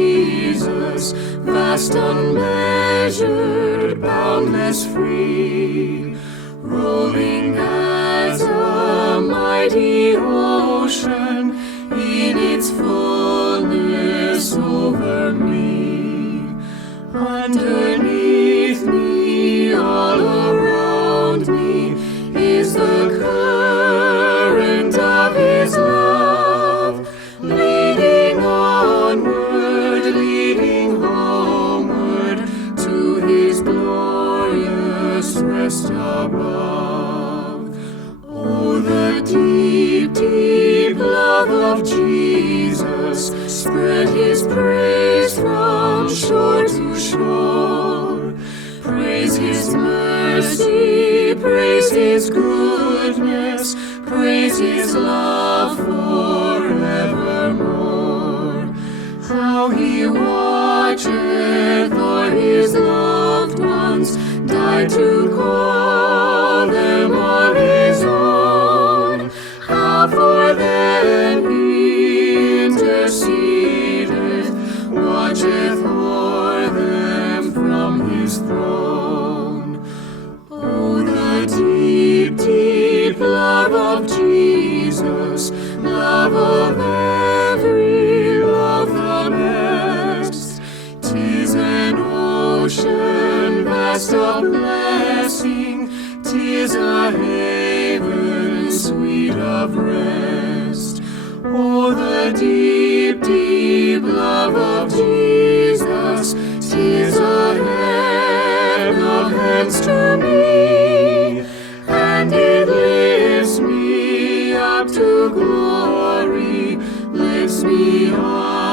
Jesus, vast, unmeasured, boundless, free, rolling as a mighty ocean in its fullness over me. Underneath me, all around me, is the current of His love, leading onward, leading homeward, to His glorious rest above. Oh, the deep, deep love of Jesus, spread His praise from shore to shore. Praise His mercy, praise His goodness, praise His love forevermore. How He watcheth o'er His loved ones, died to call them all His own. How for them He intercedeth, watcheth o'er them from His throne. Oh, the deep, deep love of Jesus, love of every love the best. 'Tis an ocean vast of blessing, 'tis a haven sweet of rest. Oh, the deep, deep love of Jesus, 'tis a heaven of heavens to me, and it lifts me up to glory, lifts me up